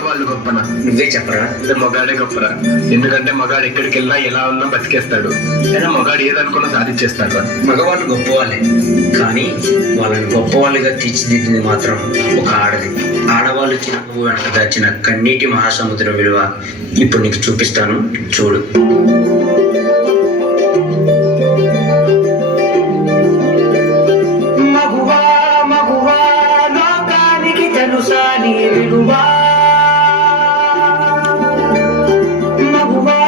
మగవాళ్ళు గొప్పనా? నువ్వే చెప్పరా. మగాడే గొప్పరా. ఎందుకంటే మగాడు ఎక్కడికి వెళ్ళినా ఎలా ఉన్నా బతికేస్తాడు. అయినా మగాడు ఏదనుకున్నా సాధించేస్తాడు. మగవాళ్ళు గొప్పవాళ్ళే, కానీ వాళ్ళని గొప్పవాళ్ళుగా తీర్చిదిద్దింది మాత్రం ఒక ఆడది. ఆడవాళ్ళు చిన్నపు వెనక దాచిన కన్నీటి మహాసముద్రం విలువ ఇప్పుడు నీకు చూపిస్తాను, చూడు. మగువా మగువా లోకానికి తెలుసా నీ విలువా? మగువా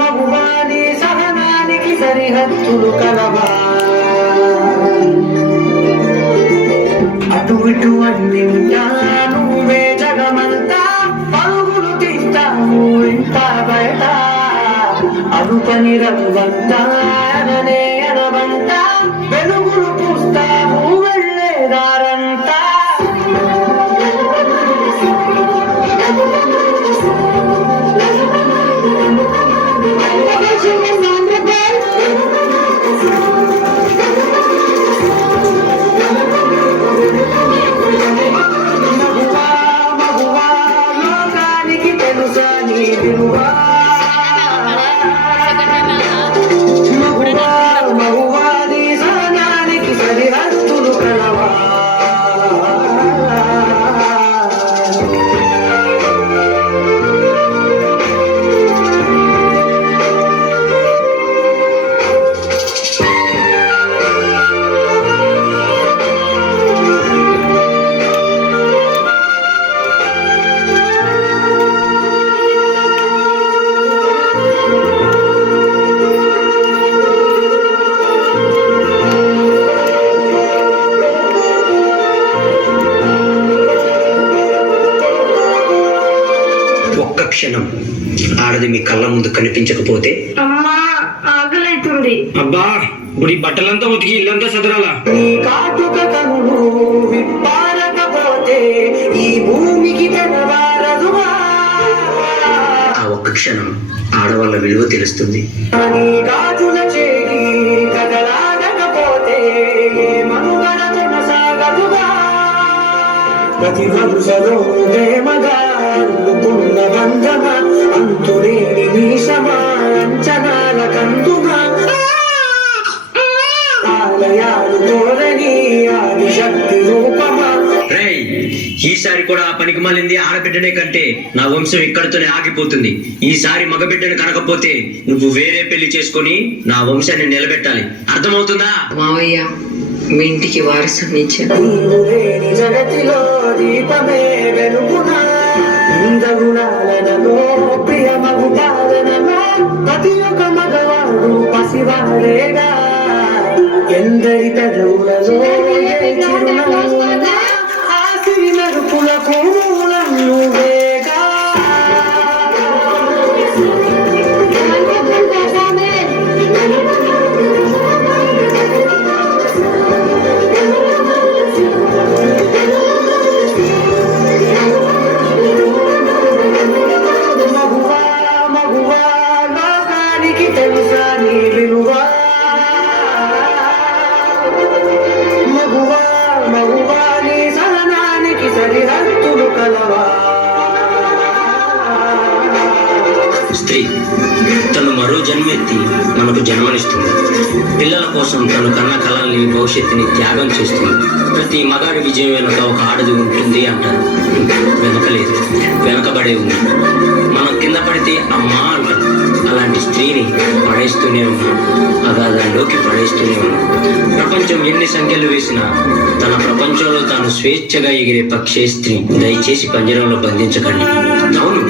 మగువా నీ సహనానికి సరిహద్దులు కలవా? అటు ఇటు అన్నింటా నువ్వే జగమంతా, పరుగులు తీస్తావు ఇంత బయట. అదుపని రవ్వంతా అననే అనవంతా, వెలుగులు పూస్తావు వెళ్ళేదారంతా. మగువా మగువా లోకానికి తెలుసా నీ విలువా? మగువా మగువా నీ సహనానికి సరిహద్దులు కలవా? ఒక్క క్షణం ఆడది మీ కళ్ళ ముందు కనిపించకపోతే, అమ్మా ఆకలైతుంది. అబ్బా ఇప్పుడు ఈ బట్టలంతా ఉతికి ఇల్లంతా సదరాలా? నీ కాటుక కనులు విప్పారకపోతే ఈ భూమికి తెలవారదుగా. ఆ ఒక్క క్షణం ఆడవాళ్ళ విలువ తెలుస్తుంది. నీ గాజుల చేయి కదలాడకపోతే మనుగడ కొనసాగదుగా. ప్రతి వరుసలో ప్రేమగా అల్లుకున్న బంధమా, అంతులేని మీసమా, అంచనాల కందుమా, ఆలయాలు కోరని ఆదిశక్తి రూపమా. రేయ్, ఈసారి కూడా ఆ పనికి మాలింది ఆడబిడ్డనే కంటే నా వంశం ఇక్కడితోనే ఆగిపోతుంది. ఈసారి మగబిడ్డను కనకపోతే నువ్వు వేరే పెళ్లి చేసుకొని నా వంశాన్ని నిలబెట్టాలి, అర్థమవుతుందా? మావయ్య, మీ ఇంటికి వారసుని ఇచ్చాను. నీవు లేని జగతిలో దీపమే వెలుగునా, ఇంద్రగుణాలలో ప్రియమగు పాలనలో ప్రతి ఒక్క మగవాడు పసివాడేగా. ఎందరి పెదవులలో ఏ చిరునవ్వునా, ఆ సిరి మెరుపులకు మూలం నువ్వేగా. మగువా మగువా లోకానికి తెలుసా నీ విలువా? మగువా మగువా నీ సహనానికి సరిహద్దులు కలవా? స్త్రీ తను మరో జన్మెత్తి మనకు జన్మనిస్తుంది. పిల్లల కోసం తను కన్న కళల్ని, భవిష్యత్తుని త్యాగం చేస్తుంది. ప్రతి మగాడి విజయం వెనుక ఒక ఆడది ఉంటుంది అంటారు. వెనకలేదు, వెనకబడే ఉంది. మనం కింద పడితే అమ్మా అంటారు. అలాంటి స్త్రీని పడేస్తూనే ఉన్నాం, అగాధంలోకి పడేస్తూనే ఉన్నాం. ప్రపంచం ఎన్ని సంఖ్యలు వేసినా తన ప్రపంచంలో తాను స్వేచ్ఛగా ఎగిరే పక్షే స్త్రీ. దయచేసి పంజరంలో బంధించకండి. అవును,